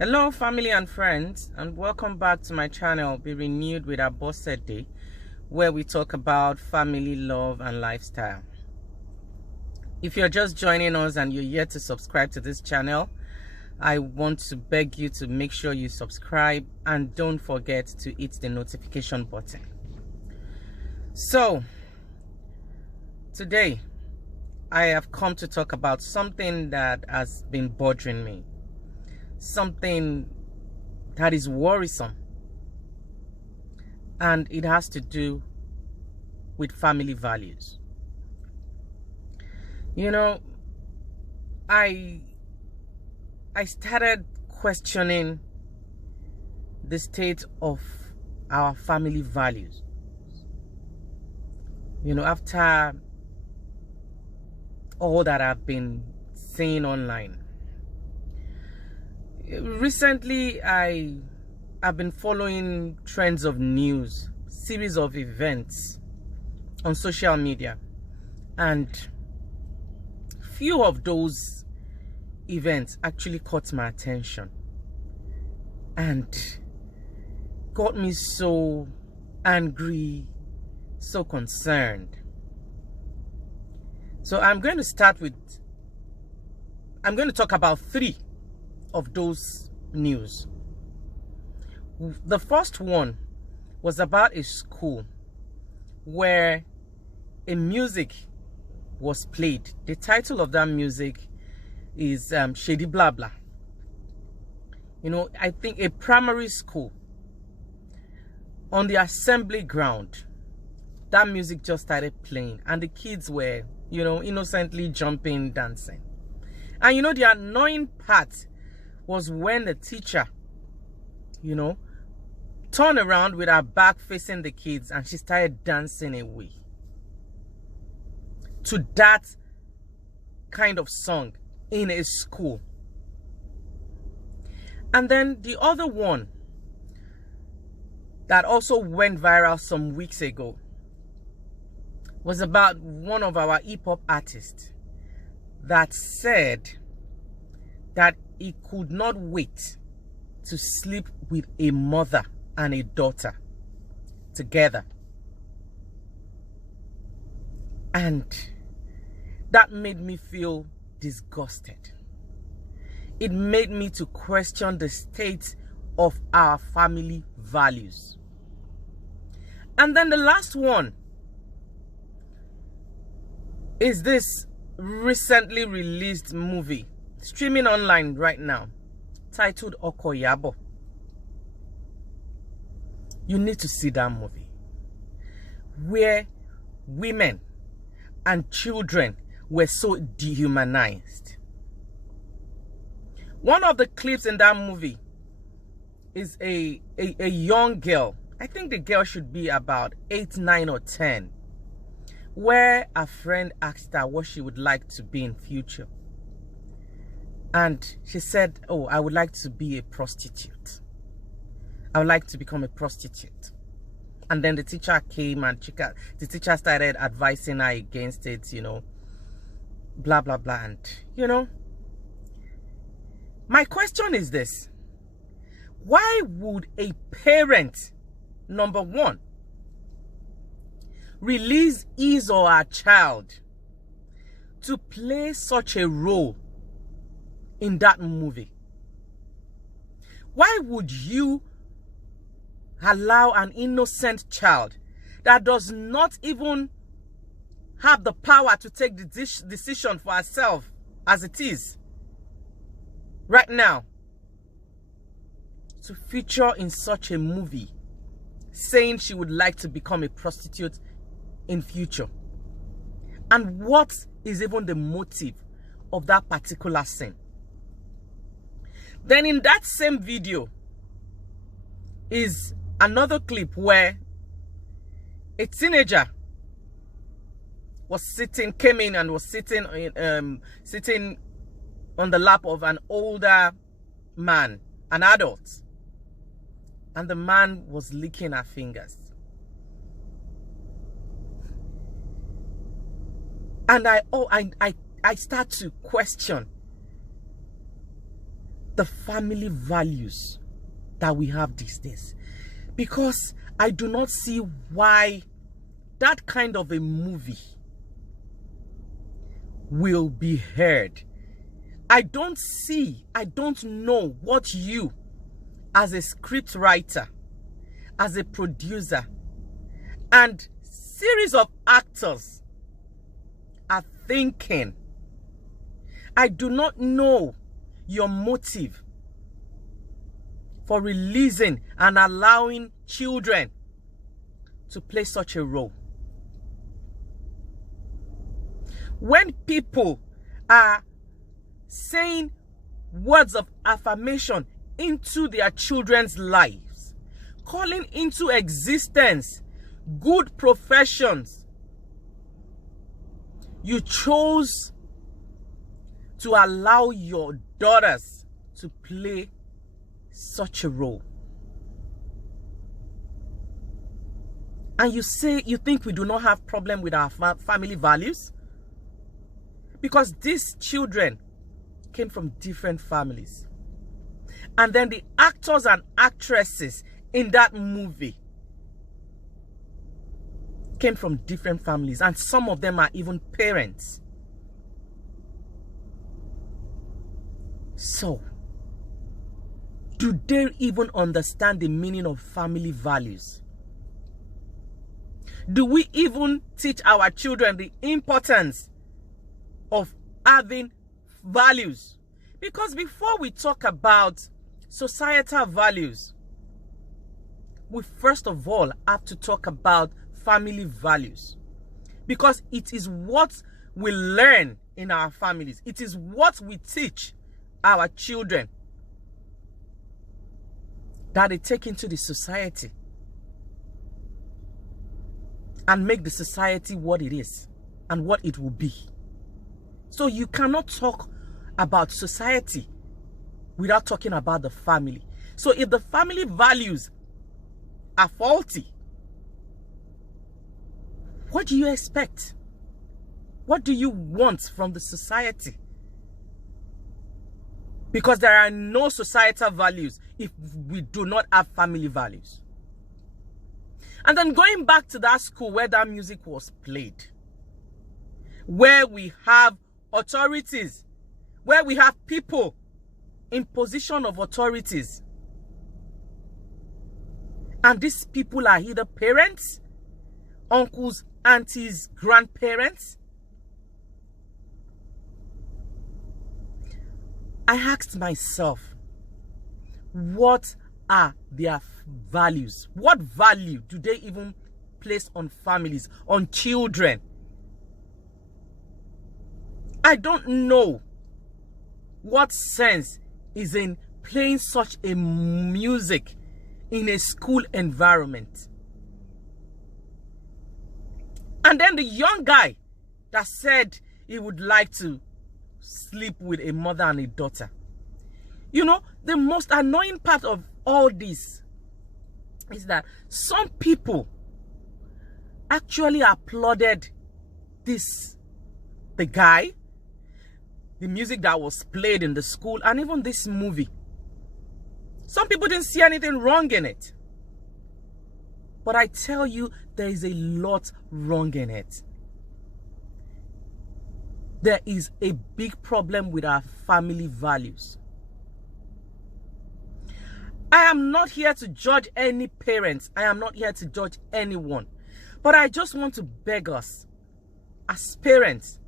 Hello family and friends, and welcome back to my channel Be Renewed with our Bossed Day, where we talk about family, love and lifestyle. If you're just joining us and you're yet to subscribe to this channel, I want to beg you to make sure you subscribe and don't forget to hit the notification button. So today I have come to talk about something that has been bothering me, something that is worrisome, and it has to do with family values. You know, I started questioning the state of our family values, you know, after all that I've been seeing online. Recently, I've been following trends of news, series of events on social media, and few of those events actually caught my attention and got me so angry, so concerned. So I'm going to talk about three of those news. The first one was about a school where a music was played. The title of that music is Shady Blah Blah. You know, I think a primary school, on the assembly ground, that music just started playing and the kids were, you know, innocently jumping, dancing. And you know, the annoying part was when the teacher, you know, turned around with her back facing the kids and she started dancing away to that kind of song in a school. And then the other one that also went viral some weeks ago was about one of our hip-hop artists that said that he could not wait to sleep with a mother and a daughter together. And that made me feel disgusted. It made me to question the state of our family values. And then the last one is this recently released movie streaming online right now, titled Okoyabo. You need to see that movie, where women and children were so dehumanized. One of the clips in that movie is a young girl. I think the girl should be about 8, 9 or 10, where a friend asked her what she would like to be in future. And she said, "Oh, I would like to be a prostitute. I would like to become a prostitute." And then the teacher came and the teacher started advising her against it, you know, blah, blah, blah. And, you know, my question is this: why would a parent, number one, release his or her child to play such a role in that movie? Why would you allow an innocent child that does not even have the power to take the decision for herself as it is right now to feature in such a movie, saying she would like to become a prostitute in future? And what is even the motive of that particular scene? Then in that same video is another clip where a teenager came in and was sitting on the lap of an older man, an adult, and the man was licking her fingers. And I start to question the family values that we have these days. Because I do not see why that kind of a movie will be heard. I don't know what you, as a script writer, as a producer, and series of actors are thinking. I do not know your motive for releasing and allowing children to play such a role. When people are saying words of affirmation into their children's lives, calling into existence good professions, you chose to allow your daughters to play such a role. And you say you think we do not have problem with our family values? Because these children came from different families. And then the actors and actresses in that movie came from different families. And some of them are even parents. So, do they even understand the meaning of family values? Do we even teach our children the importance of having values? Because before we talk about societal values, we first of all have to talk about family values. Because it is what we learn in our families. It is what we teach our children that they take into the society and make the society what it is and what it will be. So you cannot talk about society without talking about the family. So if the family values are faulty, what do you expect? What do you want from the society? Because there are no societal values if we do not have family values. And then going back to that school where that music was played, where we have authorities, where we have people in position of authorities, and these people are either parents, uncles, aunties, grandparents. I asked myself, what are their values? What value do they even place on families, on children? I don't know what sense is in playing such a music in a school environment. And then the young guy that said he would like to sleep with a mother and a daughter. You know, the most annoying part of all this is that some people actually applauded the guy, the music that was played in the school, and even this movie. Some people didn't see anything wrong in it. But I tell you, there is a lot wrong in it. There is a big problem with our family values. I am not here to judge any parents. I am not here to judge anyone. But I just want to beg us, as parents,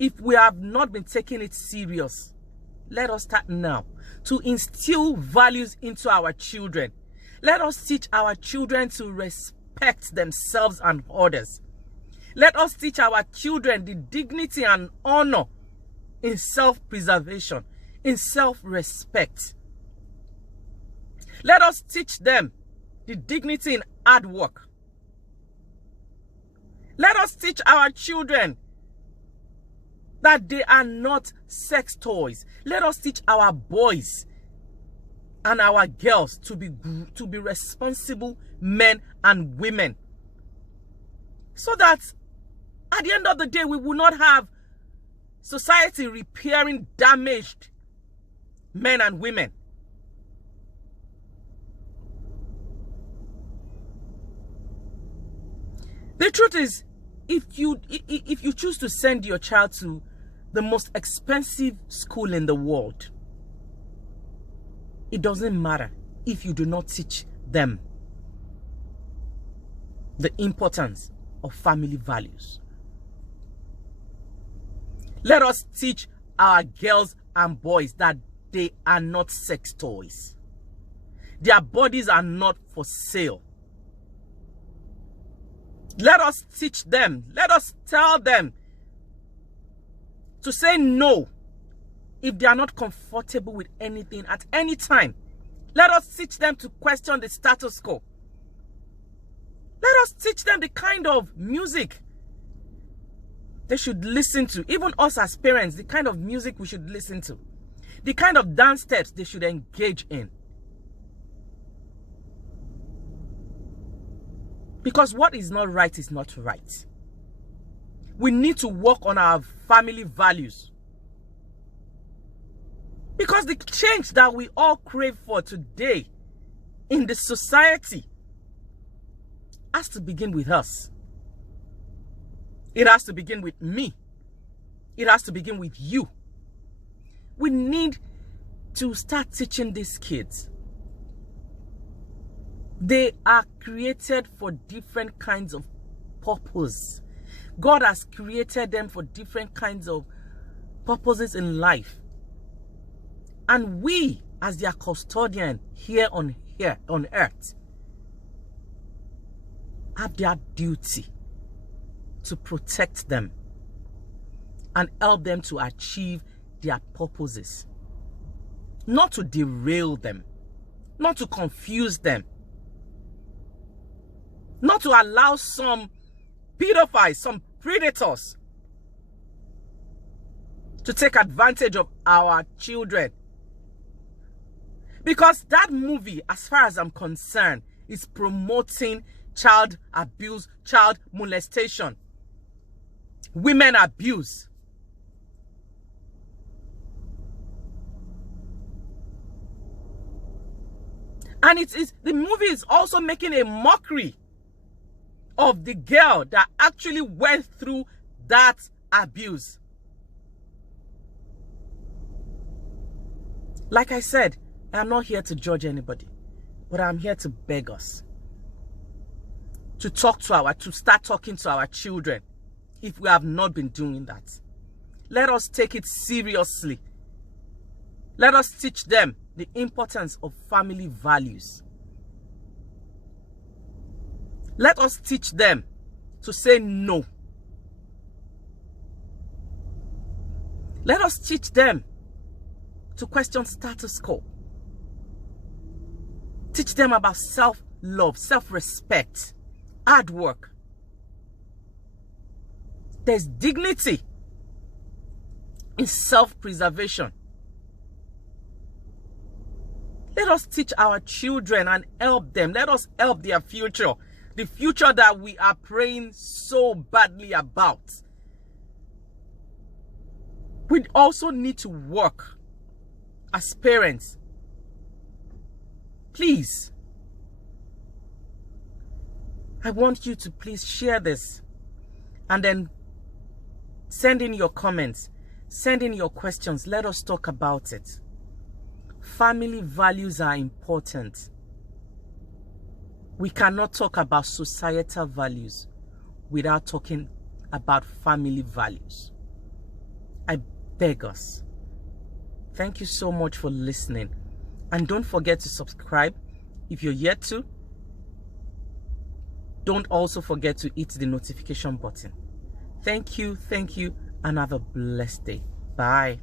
if we have not been taking it serious, let us start now to instill values into our children. Let us teach our children to respect themselves and others. Let us teach our children the dignity and honor in self-preservation, in self-respect. Let us teach them the dignity in hard work. Let us teach our children that they are not sex toys. Let us teach our boys and our girls to be responsible men and women. So that at the end of the day, we will not have society repairing damaged men and women. The truth is, if you choose to send your child to the most expensive school in the world, it doesn't matter if you do not teach them the importance of family values. Let us teach our girls and boys that they are not sex toys. Their bodies are not for sale. Let us teach them. Let us tell them to say no if they are not comfortable with anything at any time. Let us teach them to question the status quo. Let us teach them the kind of music they should listen to. Even us as parents, the kind of music we should listen to. The kind of dance steps they should engage in. Because what is not right is not right. We need to work on our family values. Because the change that we all crave for today in the society has to begin with us. It has to begin with me. It has to begin with you. We need to start teaching these kids. They are created for different kinds of purpose. God has created them for different kinds of purposes in life. And we, as their custodian here on earth, have their duty to protect them and help them to achieve their purposes. Not to derail them, not to confuse them, not to allow some pedophiles, some predators to take advantage of our children. Because that movie, as far as I'm concerned, is promoting child abuse, child molestation, women abuse. And the movie is also making a mockery of the girl that actually went through that abuse. Like I said, I'm not here to judge anybody, but I'm here to beg us to start talking to our children if we have not been doing that. Let us take it seriously. Let us teach them the importance of family values. Let us teach them to say no. Let us teach them to question status quo. Teach them about self-love, self-respect, hard work. There's dignity in self-preservation. Let us teach our children and help them. Let us help their future. The future that we are praying so badly about. We also need to work as parents. Please, I want you to please share this and then send in your comments, send in your questions. Let us talk about it. Family values are important. We cannot talk about societal values without talking about family values. I beg us. Thank you so much for listening. And don't forget to subscribe if you're yet to. Don't also forget to hit the notification button. Thank you, and have a blessed day. Bye.